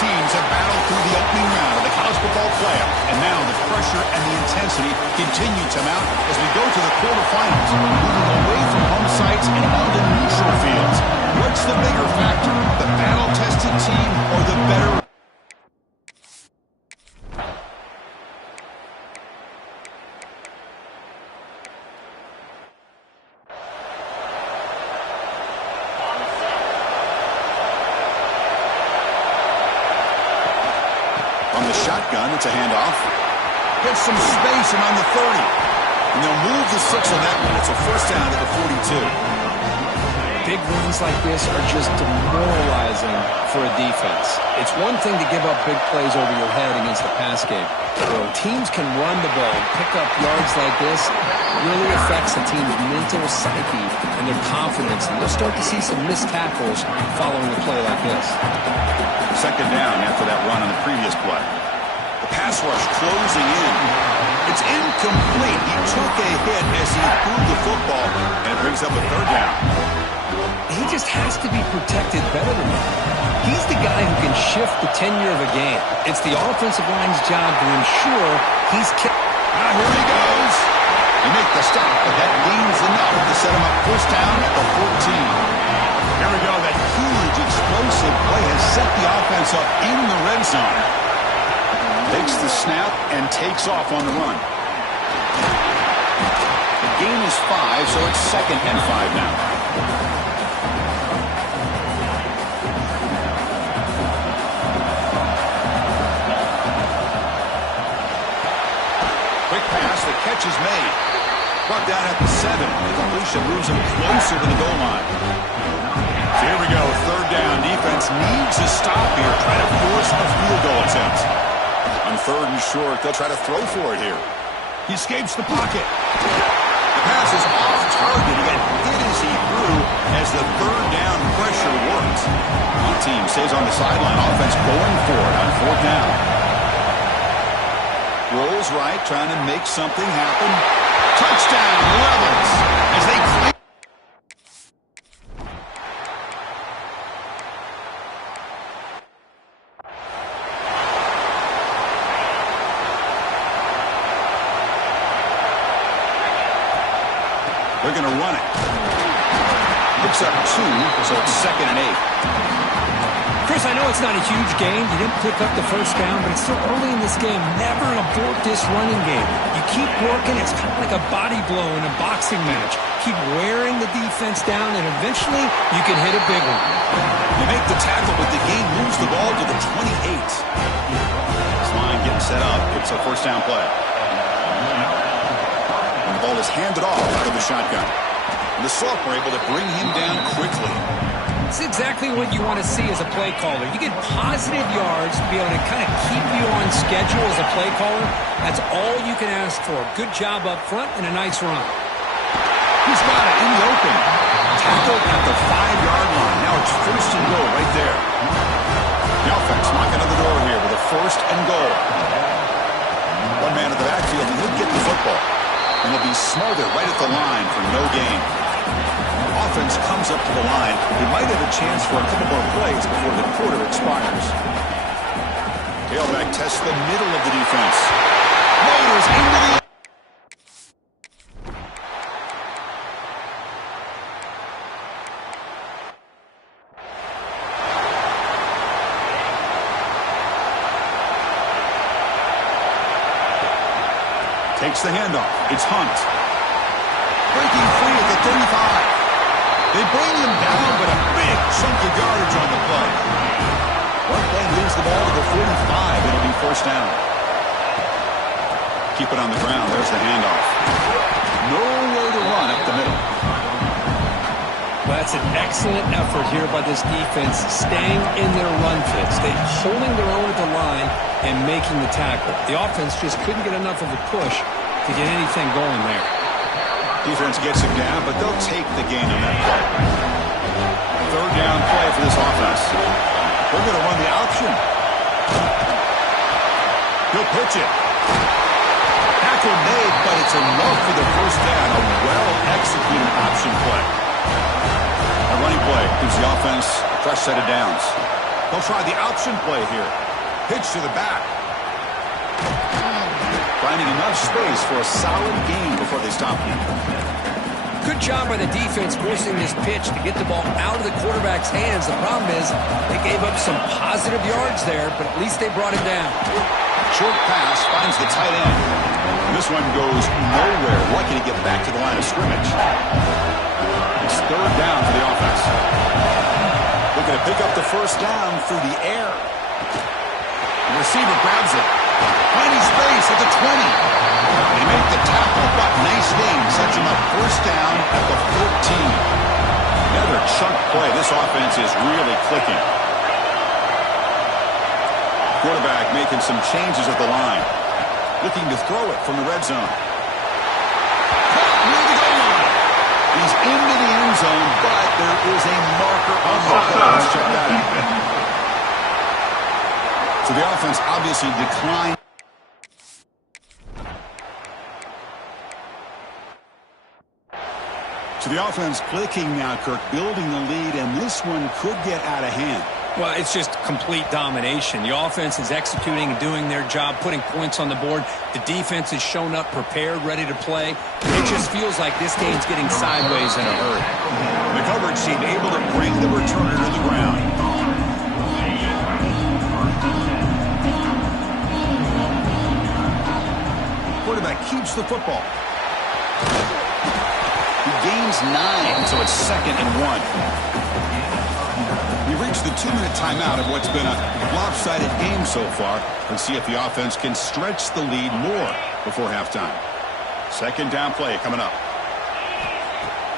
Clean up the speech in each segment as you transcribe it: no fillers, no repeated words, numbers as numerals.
teams have battled through the opening round of the college football playoff, and now the pressure and the intensity continue to mount as we go to the quarterfinals, moving away from home sites and onto neutral fields. What's the bigger factor, the battle-tested team or the better? On the shotgun, it's a handoff. Gets some space around the 30. And they'll move the 6 on that one. It's a first down to the 42. Big runs like this are just demoralizing for a defense. It's one thing to give up big plays over your head against the pass game. When teams can run the ball and pick up yards like this, it really affects the team's mental psyche and their confidence. And you'll start to see some missed tackles following a play like this. Second down after that run on the previous play. The pass rush closing in. It's incomplete. He took a hit as he threw the football, and it brings up a third down. He just has to be protected better than that. He's the guy who can shift the tenure of a game. It's the offensive line's job to ensure he's kept. Here he goes. They make the stop, but that gains enough to set him up first down at the 14. Here we go. That huge explosive play has set the offense up in the red zone. Takes the snap and takes off on the run. The gain is 5, so it's 2nd and 5 now. Quick pass, the catch is made. Brought down at the 7. The completion moves him closer to the goal line. So here we go, third down. Defense needs a stop here, try to force a field goal attempt. On 3rd and short, they'll try to throw for it here. He escapes the pocket. The pass is off target. He got hit as he threw as the third down pressure worked. One team stays on the sideline. Offense going for it on 4th down. Rolls right, trying to make something happen. Touchdown, Rebels, as they clear. They're going to run it. Picks up 2, so it's 2nd and 8. Chris, I know it's not a huge gain. You didn't pick up the first down, but it's still early in this game. Never abort this running game. You keep working. It's kind of like a body blow in a boxing match. Keep wearing the defense down, and eventually you can hit a big one. You make the tackle, but the game moves the ball to the 28. This line getting set up. It's a first down play. And the ball is handed off out of the shotgun. And the sophomore able to bring him down quickly. It's exactly what you want to see as a play caller. You get positive yards to be able to kind of keep you on schedule as a play caller. That's all you can ask for. Good job up front and a nice run. He's got it in the open. Tackled at the 5-yard line. Now it's first and goal right there. The offense knocking on the door here with a first and goal. One man at the backfield, and he'll get the football. And he'll be smothered right at the line for no gain. Offense comes up to the line. He might have a chance for a couple more plays before the quarter expires. Tailback tests the middle of the defense. Motors into the... Takes the handoff. It's Hunt. Breaking free at the 35. They bring him down, but a big chunk of yardage on the play. One play moves the ball to the 45. It'll be first down. Keep it on the ground. There's the handoff. Nowhere to run up the middle. Well, that's an excellent effort here by this defense, staying in their run fits. They're holding their own at the line and making the tackle. The offense just couldn't get enough of a push to get anything going there. Defense gets him down, but they'll take the gain on that play. Third down play for this offense. They're going to run the option. He'll pitch it. Tackle made, but it's enough for the first down. A well-executed option play. A running play gives the offense a fresh set of downs. They'll try the option play here. Pitch to the back. Finding enough space for a solid gain before they stop him. Good job by the defense forcing this pitch to get the ball out of the quarterback's hands. The problem is they gave up some positive yards there, but at least they brought him down. Short pass finds the tight end. This one goes nowhere. Lucky to get back to the line of scrimmage. It's third down for the offense. Looking to pick up the first down through the air. The receiver grabs it. Finding space at the 20. They make the tackle, but nice gain. Sets him up first down at the 14. Another chunk play. This offense is really clicking. Quarterback making some changes at the line. Looking to throw it from the red zone. Near the goal line. He's into the end zone, but there is a marker on the field. Let's check that out. So the offense obviously declined. So the offense clicking now, Kirk, building the lead, and this one could get out of hand. Well, it's just complete domination. The offense is executing and doing their job, putting points on the board. The defense has shown up prepared, ready to play. It just feels like this game's getting sideways in a hurry. The coverage team able to bring the returner to the ground. Quarterback keeps the football. He gains 9, so it's 2nd and 1. We've reached the 2-minute timeout of what's been a lopsided game so far. Let's see if the offense can stretch the lead more before halftime. Second down play coming up.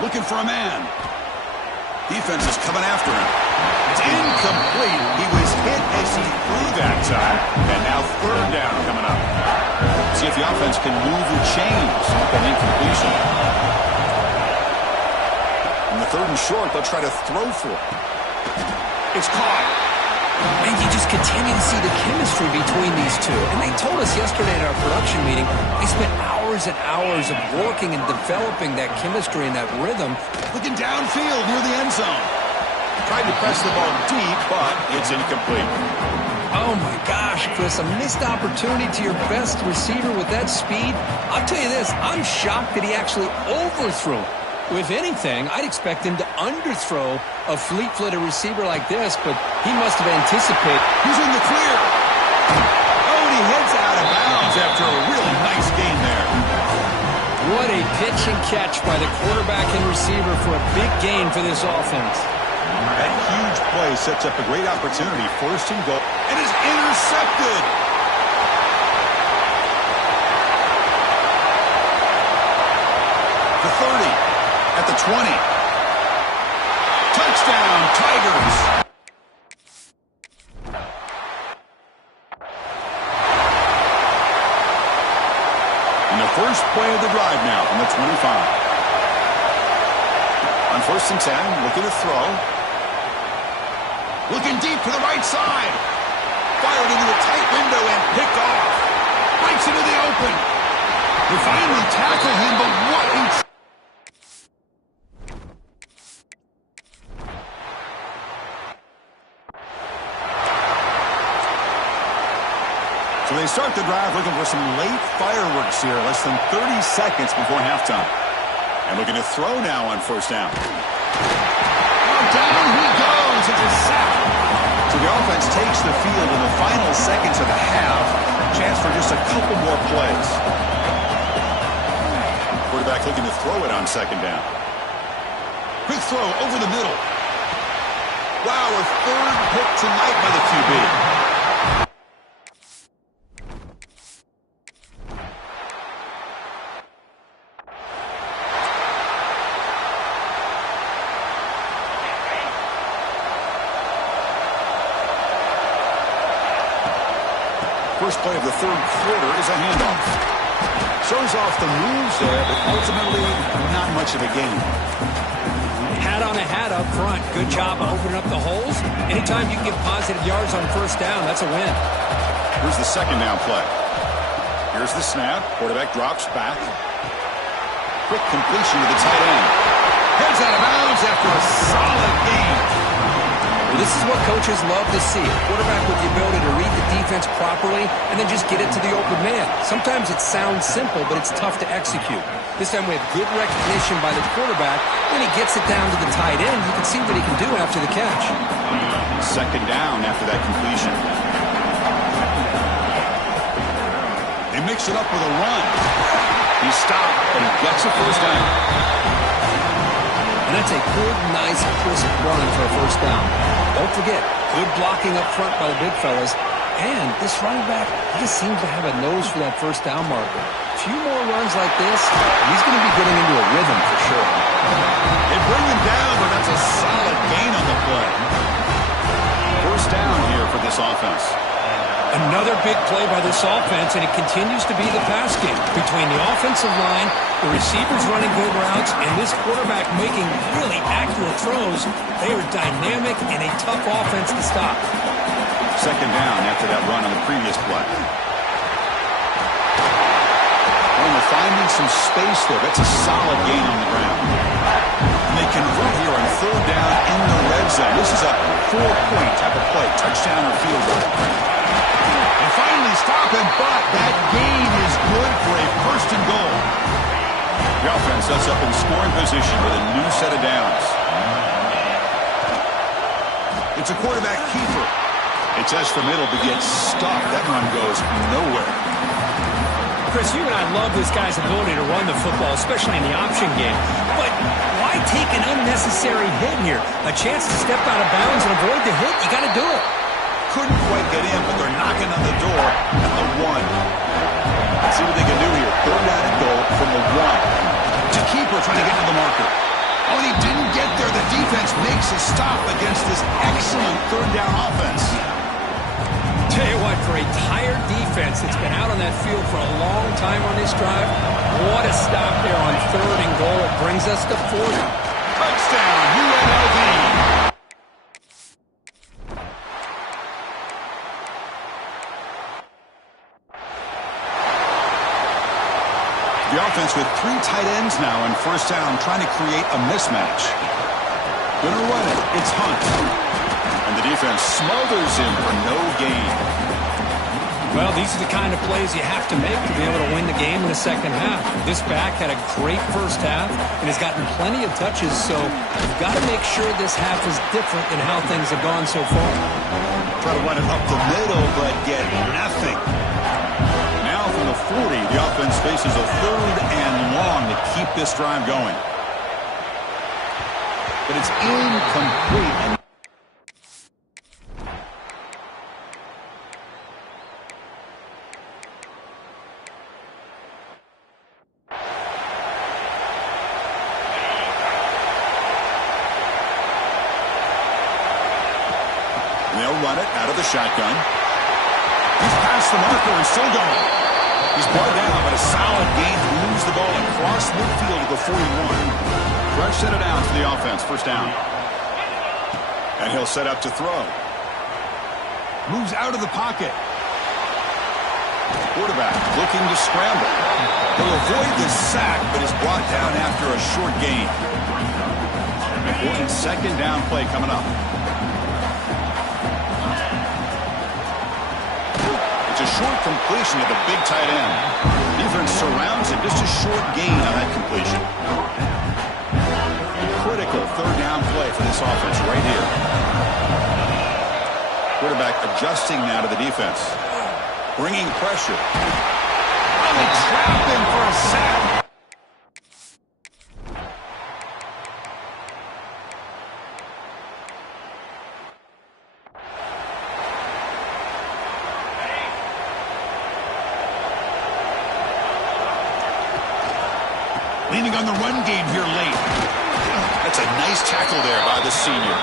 Looking for a man. Defense is coming after him. It's incomplete. He was hit as he threw that time. And now third down coming up. See if the offense can move the chains with an incompletion. In the 3rd and short, they'll try to throw for it. It's caught. And you just continue to see the chemistry between these two. And they told us yesterday at our production meeting, they spent hours and hours of working and developing that chemistry and that rhythm. Looking downfield near the end zone. Tried to press the ball deep, but it's incomplete. Oh my gosh, Chris, a missed opportunity to your best receiver with that speed. I'll tell you this, I'm shocked that he actually overthrew. If anything, I'd expect him to underthrow a fleet-footed receiver like this, but he must have anticipated. He's in the clear. Oh, and he heads out of bounds after a really nice gain there. What a pitch and catch by the quarterback and receiver for a big gain for this offense. That huge play sets up a great opportunity. 1st and goal. And is intercepted. The 30. At the 20. Touchdown, Tigers. And the first play of the drive now from the 25. On 1st and 10, looking to throw. Looking deep to the right side. Fired into a tight window and picked off. Breaks into the open. They finally tackle him, but what a... So they start the drive looking for some late fireworks here, less than 30 seconds before halftime. And looking to throw now on 1st down. Oh, down he goes. It's a sack. So the offense takes the field in the final seconds of the half. Chance for just a couple more plays. Quarterback looking to throw it on 2nd down. Quick throw over the middle. Wow, a 3rd pick tonight by the QB. First play of the 3rd quarter is a handoff. Shows off the moves there, but ultimately not much of a gain. Hat on a hat up front. Good job of opening up the holes. Anytime you can get positive yards on 1st down, that's a win. Here's the 2nd down play. Here's the snap. Quarterback drops back. Quick completion to the tight end. Heads out of bounds after a solid gain. Well, this is what coaches love to see. A quarterback with the ability to read the defense properly and then just get it to the open man. Sometimes it sounds simple, but it's tough to execute. This time we have good recognition by the quarterback. When he gets it down to the tight end, you can see what he can do after the catch. Second down after that completion. They mix it up with a run. He stopped, and he gets a first down. And that's a good, nice, crisp run for a first down. Don't forget, good blocking up front by the big fellas. And this running back, he just seems to have a nose for that first down marker. A few more runs like this, and he's going to be getting into a rhythm for sure. They bring him down, but that's a solid gain on the play. First down here for this offense. Another big play by this offense, and it continues to be the pass game. Between the offensive line, the receivers running good routes, and this quarterback making really accurate throws, they are dynamic and a tough offense to stop. Second down after that run on the previous play. Well, they're finding some space there. That's a solid gain on the ground. And they convert here on third down in the red zone. This is a 4-point type of play, touchdown or field goal. And finally stop him, but that gain is good for a first and goal. The offense sets up in scoring position with a new set of downs. It's a quarterback keeper. They test the middle, but get stuffed. That run goes nowhere. Chris, you and I love this guy's ability to run the football, especially in the option game. But why take an unnecessary hit here? A chance to step out of bounds and avoid the hit? You got to do it. Couldn't quite get in, but they're knocking on the door at the 1. Let's see what they can do here. Third down and goal from the 1. It's a keeper trying to get to the marker. Oh, and he didn't get there. The defense makes a stop against this excellent third down offense. Tell you what, for a tired defense that's been out on that field for a long time on this drive, what a stop there on third and goal. It brings us to 40. Touchdown, UNLV. The offense with 3 tight ends now on first down, trying to create a mismatch. Gonna run it. It's Hunt. And the defense smothers him for no gain. Well, these are the kind of plays you have to make to be able to win the game in the second half. This back had a great first half and has gotten plenty of touches, so you've got to make sure this half is different than how things have gone so far. Try to run it up the middle, but get nothing. Now from the 40, the offense faces a third and long to keep this drive going. But it's incomplete. They'll run it out of the shotgun. He's past the marker and still going. He's brought down, but a solid gain to lose the ball across midfield to the 41. Fresh set of downs for the offense. First down. And he'll set up to throw. Moves out of the pocket. Quarterback looking to scramble. He'll avoid the sack, but is brought down after a short gain. Important second down play coming up. It's a short completion to the big tight end. Defense surrounds him. Just a short gain on that completion. Critical third down play for this offense right here. Quarterback adjusting now to the defense. Bringing pressure. Oh, they trap him for a sack. Leaning on the run game here late. That's a nice tackle there by the senior.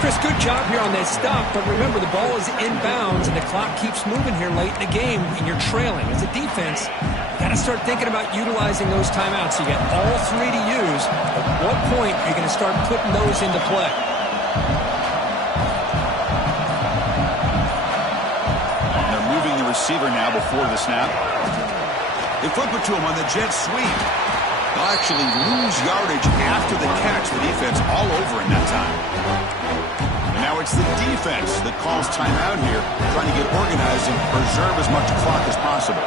Chris, good job here on that stop, but remember the ball is inbounds and the clock keeps moving here late in the game and you're trailing. As a defense, you got to start thinking about utilizing those timeouts. You got all 3 to use. At what point are you going to start putting those into play? And they're moving the receiver now before the snap. They flip it to him on the jet sweep. They'll actually lose yardage after the catch. The defense all over in that time. And now it's it's the defense that calls timeout here, trying to get organized and preserve as much clock as possible.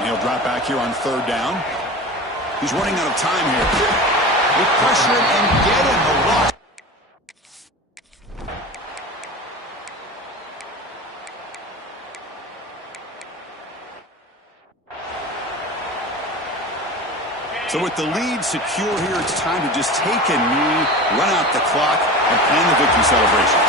And he'll drop back here on third down. He's running out of time here. They pressure him and get him. The loss. So with the lead secure here, it's time to just take a knee, run out the clock, and plan the victory celebration.